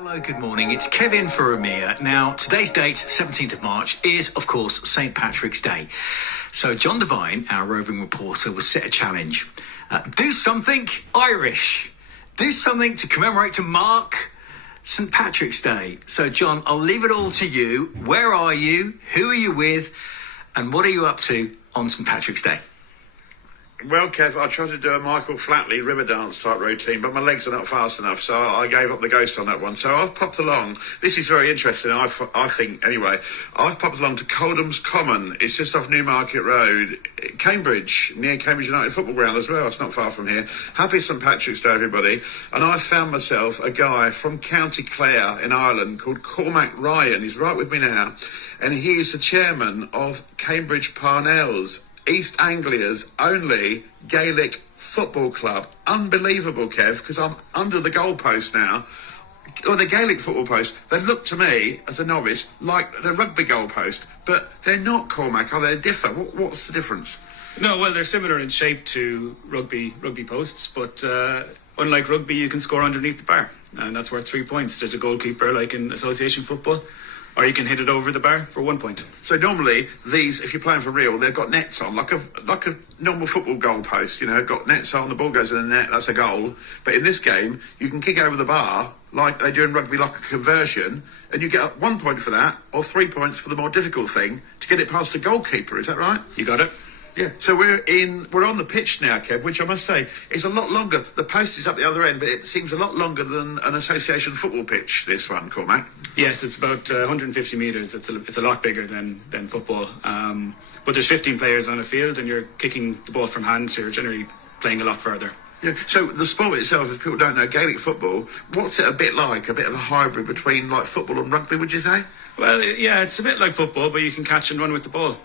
Hello, good morning. It's Kevin for Amir. Now, today's date, 17th of March, is, of course, St. Patrick's Day. So John Devine, our roving reporter, was set a challenge. Do something Irish. Do something to commemorate, to mark St. Patrick's Day. So, John, I'll leave it all to you. Where are you? Who are you with? And what are you up to on St. Patrick's Day? Well, Kev, I tried to do a Michael Flatley river dance type routine, but my legs are not fast enough, so I gave up the ghost on that one. So I've popped along. This is very interesting, I think, anyway. I've popped along to Coldham's Common. It's just off Newmarket Road, Cambridge, near Cambridge United Football Ground as well. It's not far from here. Happy St. Patrick's Day, everybody. And I found myself a guy from County Clare in Ireland called Cormac Ryan. He's right with me now. And he is the chairman of Cambridge Parnells, East Anglia's only Gaelic football club. Unbelievable, Kev, because I'm under the goalpost now. Or the Gaelic football post. They look to me, as a novice, like the rugby goalpost. But they're not, Cormac, are they? Differ? What's the difference? No, well, they're similar in shape to rugby posts, but unlike rugby, you can score underneath the bar, and that's worth 3 points. There's a goalkeeper, like in association football, or you can hit it over the bar for 1 point. So normally these, if you're playing for real, they've got nets on, like a normal football goal post, you know, got nets on, the ball goes in the net, that's a goal. But in this game, you can kick over the bar like they do in rugby, like a conversion, and you get 1 point for that, or 3 points for the more difficult thing, to get it past the goalkeeper, is that right? You got it. Yeah, so we're on the pitch now, Kev, which I must say is a lot longer. The post is up the other end, but it seems a lot longer than an association football pitch, this one, Cormac. Yes, it's about 150 metres. It's a lot bigger than football. But there's 15 players on a field, and you're kicking the ball from hand, so you're generally playing a lot further. Yeah. So the sport itself, if people don't know, Gaelic football, what's it a bit like? A bit of a hybrid between like football and rugby, would you say? Well, yeah, it's a bit like football, but you can catch and run with the ball.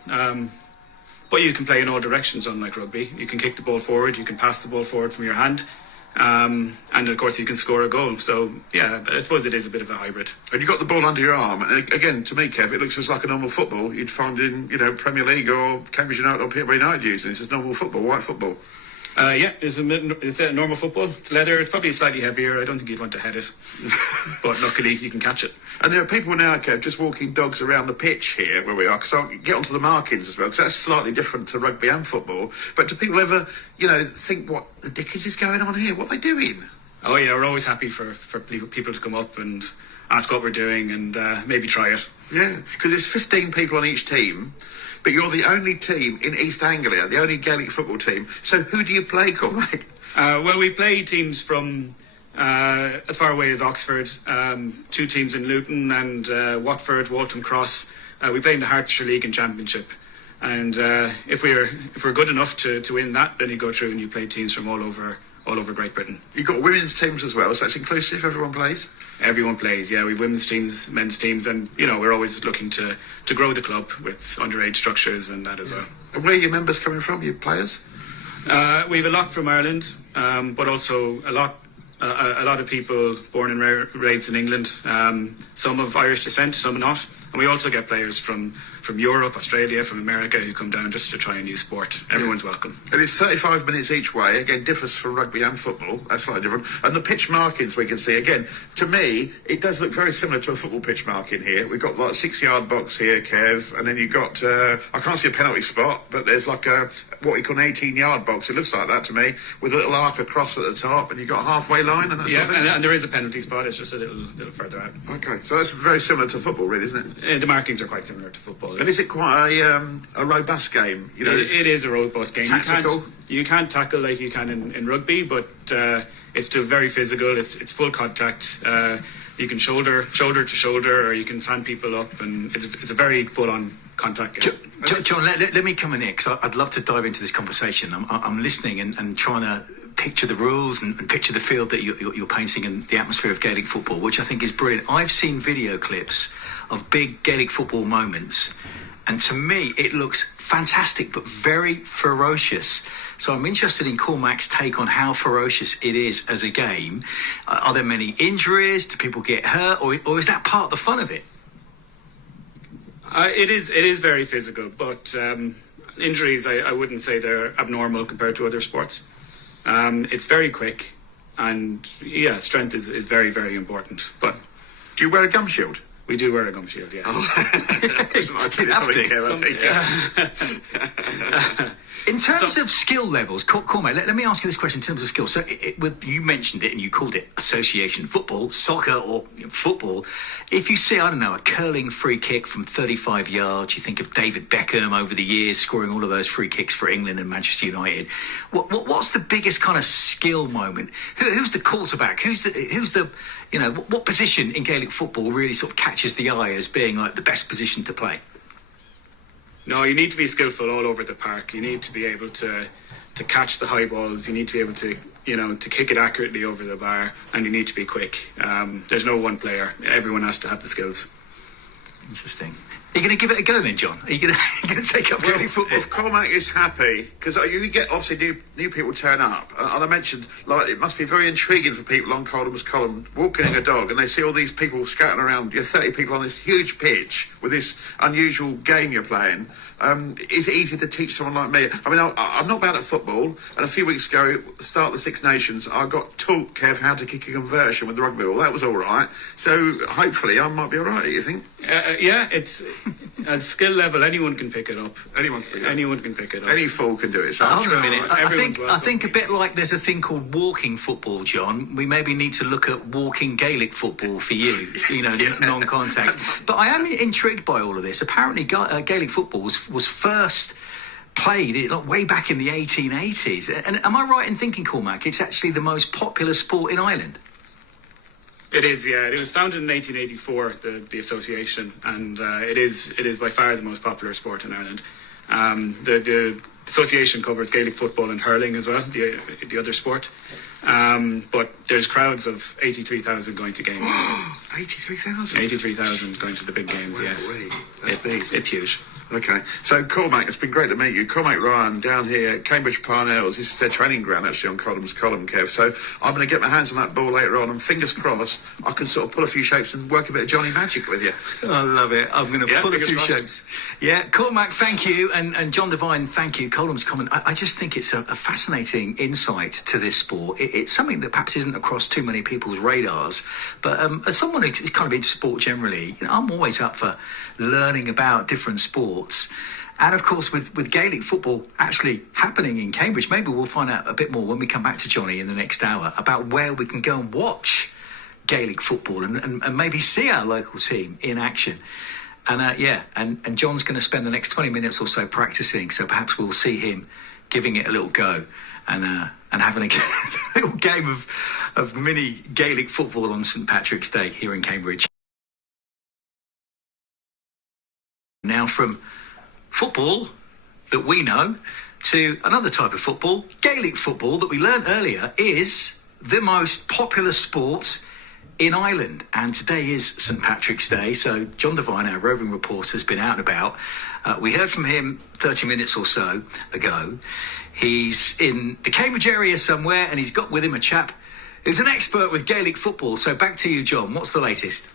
But you can play in all directions, unlike rugby. You can kick the ball forward, you can pass the ball forward from your hand, and of course you can score a goal. So yeah, I suppose it is a bit of a hybrid. And you got the ball under your arm. And again, to me, Kev, it looks just like a normal football you'd find in, you know, Premier League or Cambridge United or Peterborough United using. It's just normal football, white football. Yeah, it's a normal football. It's leather. It's probably slightly heavier. I don't think you'd want to head it, but luckily you can catch it. And there are people now, Kev, just walking dogs around the pitch here where we are, because I'll get onto the markings as well, because that's slightly different to rugby and football. But do people ever, you know, think what the dickens is going on here? What are they doing? Oh yeah, we're always happy for people to come up and ask what we're doing and maybe try it. Yeah, because there's 15 people on each team, but you're the only team in East Anglia, the only Gaelic football team. So who do you play, Cormac? Well, we play teams from as far away as Oxford, 2 teams in Luton and Watford, Waltham Cross. We play in the Hertfordshire League and Championship. And if we're good enough to win that, then you go through and you play teams from all over Great Britain. You've got women's teams as well, so it's inclusive, everyone plays? Everyone plays, yeah. We've women's teams, men's teams, and, you know, we're always looking to grow the club with underage structures and that as well. And where are your members coming from, your players? We've a lot from Ireland, but also a lot of people born and raised in England, some of Irish descent, some not. And we also get players from Europe, Australia, from America who come down just to try a new sport. Everyone's welcome. And it's 35 minutes each way. Again, differs from rugby and football. That's slightly different. And the pitch markings we can see, again, to me, it does look very similar to a football pitch marking here. We've got like a 6-yard box here, Kev, and then you've got, I can't see a penalty spot, but there's like what we call an 18-yard box. It looks like that to me, with a little arc across at the top, and you've got a halfway line and that sort of thing. And there is a penalty spot. It's just a little further out. Okay, so that's very similar to football, really, isn't it? The markings are quite similar to football. And is it quite a robust game? You know, it is a robust game. Tactical. You can't tackle like you can in rugby, but it's still very physical. It's full contact. You can shoulder to shoulder, or you can stand people up, and it's a very full-on contact game. John, let me come in here, because I'd love to dive into this conversation. I'm listening and trying to picture the rules and picture the field that you're painting and the atmosphere of Gaelic football, which I think is brilliant. I've seen video clips of big Gaelic football moments, and to me it looks fantastic but very ferocious. So I'm interested in Cormac's take on how ferocious it is as a game. Are there many injuries? Do people get hurt, or is that part of the fun of it? It is very physical, but injuries, I wouldn't say they're abnormal compared to other sports. It's very quick, and yeah, strength is very, very important. But Do you wear a gum shield? We do wear a gum shield, yes. In terms of skill levels, Cormac, let me ask you this question in terms of skill. So you mentioned it and you called it association football, soccer or football. If you see, I don't know, a curling free kick from 35 yards, you think of David Beckham over the years scoring all of those free kicks for England and Manchester United. What's the biggest kind of skill moment? Who's the quarterback? Who's the what position in Gaelic football really sort of catches the eye as being like the best position to play? No, you need to be skillful all over the park. You need to be able to catch the high balls. You need to be able to, to kick it accurately over the bar, and you need to be quick. There's no one player. Everyone has to have the skills. Interesting. Are you going to give it a go then, John? Are you going to take up Gaelic football? If Cormac is happy, because you get obviously new people turn up, and I mentioned it must be very intriguing for people on Coldham's column walking in a dog, and they see all these people scouting around. You're 30 people on this huge pitch with this unusual game you're playing. Is it easy to teach someone like me? I mean, I'm not bad at football, and a few weeks ago, at the start of the Six Nations, I got taught, Kev, how to kick a conversion with the rugby ball. That was all right. So hopefully I might be all right, you think? Yeah, it's at skill level, anyone can pick it up. Anyone can pick it up. Any Any fool can do it. So Hold on a minute. Everyone's I think a bit like there's a thing called walking football, John. We maybe need to look at walking Gaelic football for you, non-contact. But I am intrigued by all of this. Apparently, Gaelic football was first played way back in the 1880s. And am I right in thinking, Cormac, it's actually the most popular sport in Ireland? It is, yeah. It was founded in 1884, the association, and it is by far the most popular sport in Ireland. The association covers Gaelic football and hurling as well, the other sport. But there's crowds of 83,000 going to games. 83,000? 83,000 going to the big games, yes. That's big. It's huge. Okay, so Cormac, it's been great to meet you. Cormac Ryan down here, Cambridge Parnells. This is their training ground actually on Codham's column, Kev. So I'm going to get my hands on that ball later on, and fingers crossed, I can sort of pull a few shapes and work a bit of Johnny Magic with you. I love it. I'm going to pull a few crossed. shapes. Yeah, Cormac, thank you, and John Devine, thank you. Codham's comment. I just think it's a fascinating insight to this sport. It's something that perhaps isn't across too many people's radars, but as someone who's kind of into sport generally, I'm always up for learning about different sports. And of course, with Gaelic football actually happening in Cambridge, maybe we'll find out a bit more when we come back to Johnny in the next hour about where we can go and watch Gaelic football and maybe see our local team in action. And and John's going to spend the next 20 minutes or so practicing, so perhaps we'll see him giving it a little go and having a little game of mini Gaelic football on St Patrick's Day here in Cambridge. Now from football that we know to another type of football, Gaelic football, that we learned earlier is the most popular sport in Ireland. And today is St Patrick's Day, so John Devine, our roving reporter, has been out and about. We heard from him 30 minutes or so ago. He's in the Cambridge area somewhere, and he's got with him a chap who's an expert with Gaelic football. So back to you, John. What's the latest?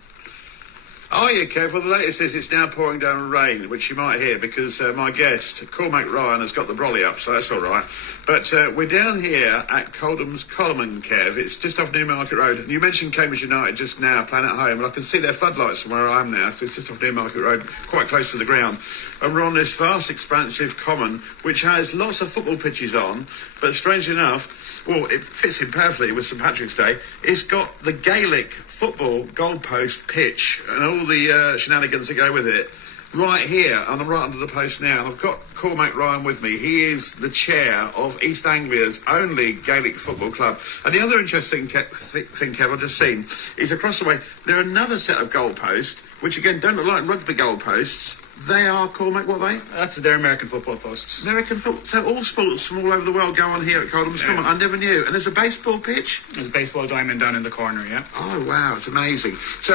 Oh, yeah, Kev. Well, the latest is it's now pouring down rain, which you might hear because my guest, Cormac Ryan, has got the brolly up, so that's all right. But we're down here at Coldham's Column, Kev. It's just off Newmarket Road. And you mentioned Cambridge United just now, playing at home, and I can see their floodlights from where I am now, because it's just off Newmarket Road, quite close to the ground. And we're on this vast, expansive common, which has lots of football pitches on, but strangely enough, well, it fits in perfectly with St Patrick's Day. It's got the Gaelic football goalpost pitch and all the shenanigans that go with it right here, and I'm right under the post now, and I've got Cormac Ryan with me. He is the chair of East Anglia's only Gaelic football club. And the other interesting thing, Kev, I've just seen, is across the way, there are another set of goalposts, which again don't look like rugby goalposts. They are, Cormac, what are they? They're American football posts. American football. So all sports from all over the world go on here at Coldham's Common. I never knew. And there's a baseball pitch? There's a baseball diamond down in the corner, yeah. Oh, wow, it's amazing. So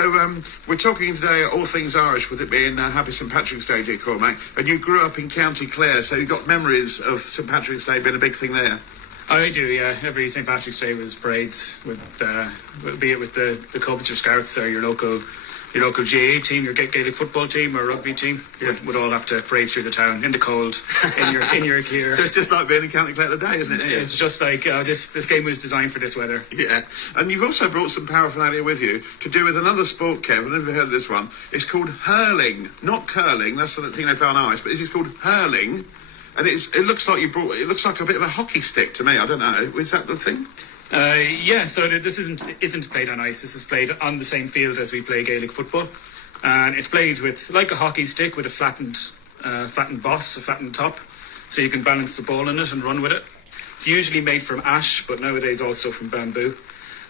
we're talking today all things Irish, with it being Happy St Patrick's Day, dear Cormac. And you grew up in County Clare, so you've got memories of St Patrick's Day being a big thing there. I do, yeah. Every St Patrick's Day was parades, be it with the Cambridgeshire Scouts or your local your local GAA team, your Gaelic football team or rugby team would all have to parade through the town in the cold in your gear. So it's just like being in County Clare today, isn't it? It's just like this game was designed for this weather. Yeah, and you've also brought some paraphernalia with you to do with another sport, Kev. I've never heard of this one. It's called hurling, not curling. That's the thing they play on ice, but this is called hurling, and it looks like it looks like a bit of a hockey stick to me. I don't know. Is that the thing? So this isn't played on ice. This is played on the same field as we play Gaelic football, and it's played with like a hockey stick with a flattened boss, a flattened top, so you can balance the ball in it and run with it. It's usually made from ash, but nowadays also from bamboo,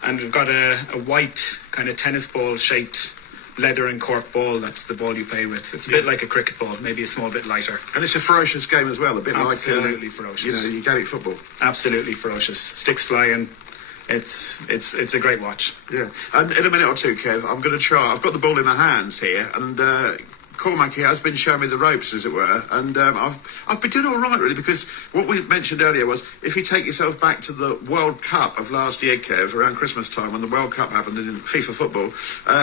and we've got a white kind of tennis ball shaped leather and cork ball. That's the ball you play with. It's a bit like a cricket ball, maybe a small bit lighter. And it's a ferocious game as well, a bit absolutely like ferocious. You Gaelic football. Absolutely ferocious. Sticks flying. It's a great watch. Yeah, and in a minute or two, Kev, I'm going to try. I've got the ball in my hands here, and Cormac here has been showing me the ropes, as it were, and I've been doing all right, really, because what we mentioned earlier was if you take yourself back to the World Cup of last year, Kev, around Christmas time when the World Cup happened in FIFA football,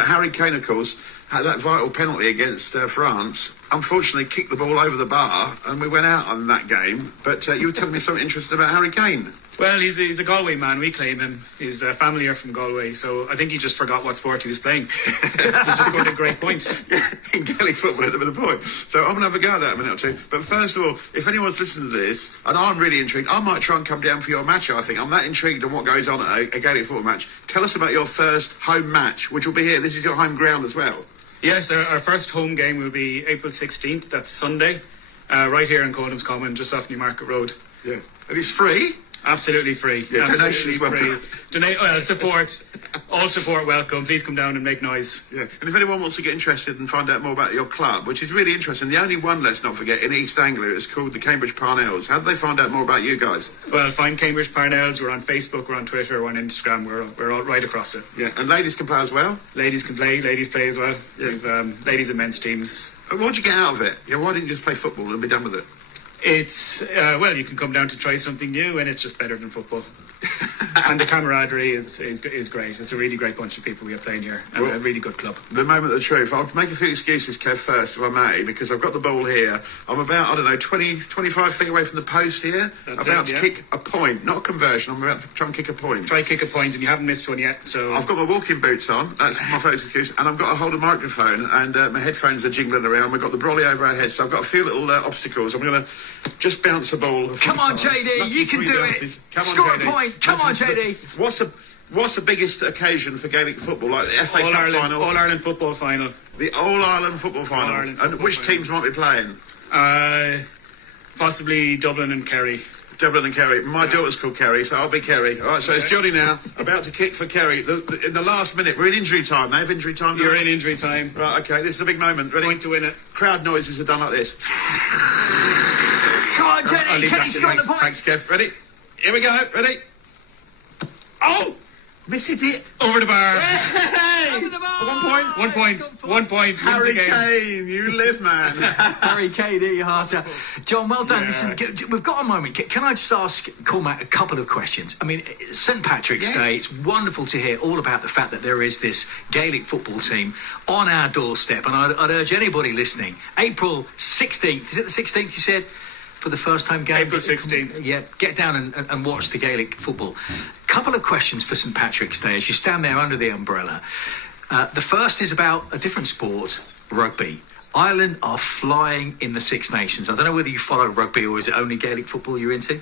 Harry Kane, of course, had that vital penalty against France. Unfortunately, kicked the ball over the bar, and we went out on that game. But you were telling me something interesting about Harry Kane. Well, he's a Galway man. We claim him. His family are from Galway, so I think he just forgot what sport he was playing. He just scored a great point. Yeah, in Gaelic football, at a bit of a point. So I'm going to have a go at that in a minute or two. But first of all, if anyone's listening to this, and I'm really intrigued, I might try and come down for your match, I think. I'm that intrigued on what goes on at a Gaelic football match. Tell us about your first home match, which will be here. This is your home ground as well. Yes, our first home game will be April 16th. That's Sunday, right here in Conham's Common, just off Newmarket Road. Yeah. And it's free? Absolutely free. Yeah, absolutely donations welcome. All support welcome. Please come down and make noise. Yeah, and if anyone wants to get interested and find out more about your club, which is really interesting, the only one, let's not forget, in East Anglia is called the Cambridge Parnells. How do they find out more about you guys? Well, find Cambridge Parnells. We're on Facebook, we're on Twitter, we're on Instagram. We're all right across it. Yeah, and ladies can play as well? Ladies can play. Ladies play as well. Yeah. We've ladies and men's teams. What'd you get out of it? Yeah, why didn't you just play football and be done with it? It's well, you can come down to try something new, and it's just better than football. And the camaraderie is great. It's a really great bunch of people we have playing here, and a really good club. The moment of the truth. I'll make a few excuses, Kev, first, if I may, because I've got the ball here. I'm about, 20, 25 feet away from the post here. That's about it, to kick a point, not a conversion. I'm about to try and kick a point. Try kick a point, and you haven't missed one yet. So I've got my walking boots on. That's my first excuse, and I've got to hold a microphone, and my headphones are jingling around. We've got the brolly over our heads, so I've got a few little obstacles. I'm going to just bounce the ball. Come on, JD, you can do it. Score a point. Come on, JD. What's the biggest occasion for Gaelic football? Like the FA Cup final? All Ireland football final. The All Ireland football final. All-Ireland and football which final. teams might be playing? Possibly Dublin and Kerry. Dublin and Kerry. My daughter's called Kerry, so I'll be Kerry. All right, so it's Johnny now, about to kick for Kerry. In the last minute, we're in injury time. They have injury time. You're in injury time. Right, okay, this is a big moment. Ready? Point to win it. Crowd noises are done like this. Come on, Jenny. Can he score the point? Thanks, Kev. Ready? Here we go. Ready? Oh! Missed it. Over the bar. Hey! Over the bar. 1 point. 1 point. Harry Kane, you live, man. Harry Kane, Harter. John, well done. Yeah. Listen, we've got a moment. Can I just ask Cormac a couple of questions? I mean, St Patrick's Yes. Day, it's wonderful to hear all about the fact that there is this Gaelic football team on our doorstep, and I'd urge anybody listening, April 16th, is it the 16th you said? For the first time game? April 16th. Yeah, get down and watch the Gaelic football. Couple of questions for St Patrick's Day as you stand there under the umbrella. The first is about a different sport, rugby. Ireland are flying in the Six Nations. I don't know whether you follow rugby or is it only Gaelic football you're into?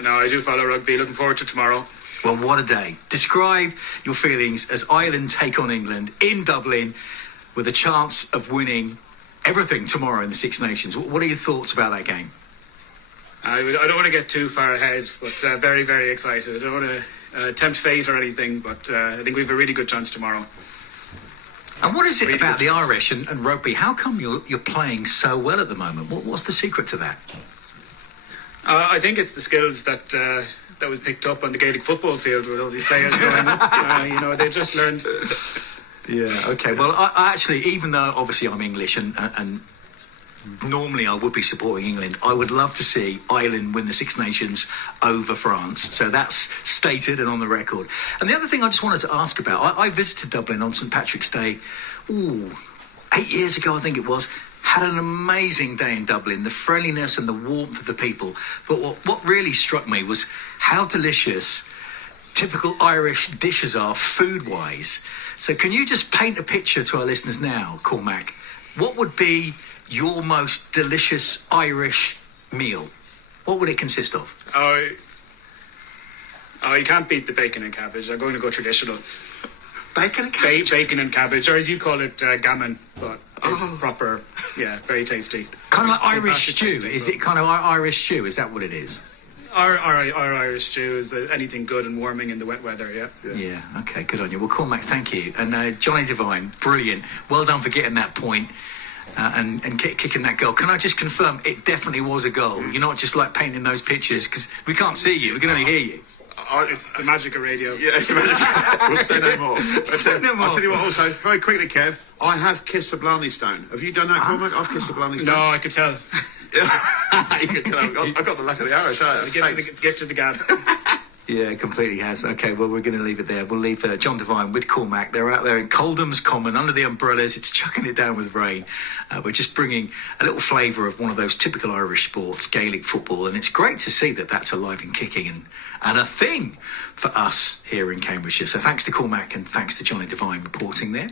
No, I do follow rugby. Looking forward to tomorrow. Well, what a day. Describe your feelings as Ireland take on England in Dublin with a chance of winning everything tomorrow in the Six Nations. What are your thoughts about that game? I don't want to get too far ahead, but very, very excited. I don't want to tempt fate or anything, but I think we have a really good chance tomorrow. And what is it Really about good the chance. Irish and rugby? How come you're playing so well at the moment? What's the secret to that? I think it's the skills that was picked up on the Gaelic football field with all these players going. They just learned. Yeah, okay. Well, I actually, even though obviously I'm English and normally I would be supporting England. I would love to see Ireland win the Six Nations over France. So that's stated and on the record. And the other thing I just wanted to ask about, I visited Dublin on St Patrick's Day, 8 years ago, I think it was. Had an amazing day in Dublin, the friendliness and the warmth of the people. But what really struck me was how delicious typical Irish dishes are food-wise. So can you just paint a picture to our listeners now, Cormac? What would be your most delicious Irish meal? What would it consist of? Oh, you can't beat the bacon and cabbage. I'm going to go traditional. Bacon and cabbage? Bacon and cabbage, or as you call it, gammon. But it's proper, very tasty. Kind of like It's Irish fantastic stew. tasting, Is but- it kind of Irish stew? Is that what it is? Our Irish stew is anything good and warming in the wet weather, Yeah, okay, good on you. Well, Cormac, thank you. And Johnny Devine, brilliant. Well done for getting that point and kicking that goal. Can I just confirm, it definitely was a goal? You're not just like painting those pictures, because we can't see you, we can only hear you. It's the magic of radio. Yeah, it's we'll say no more. Say no more. I'll tell you what also, very quickly, Kev, I have kissed the Blarney Stone. Have you done that, Cormac? I've kissed the Blarney Stone. No, I could tell. You can tell I've got the luck of the Irish. Gift of the gab. Yeah, it completely has. Okay, well, we're going to leave it there. We'll leave John Devine with Cormac. They're out there in Coldham's Common, under the umbrellas. It's chucking it down with rain. We're just bringing a little flavour of one of those typical Irish sports, Gaelic football, and it's great to see that that's alive and kicking and a thing for us here in Cambridgeshire. So thanks to Cormac and thanks to Johnny Devine reporting there.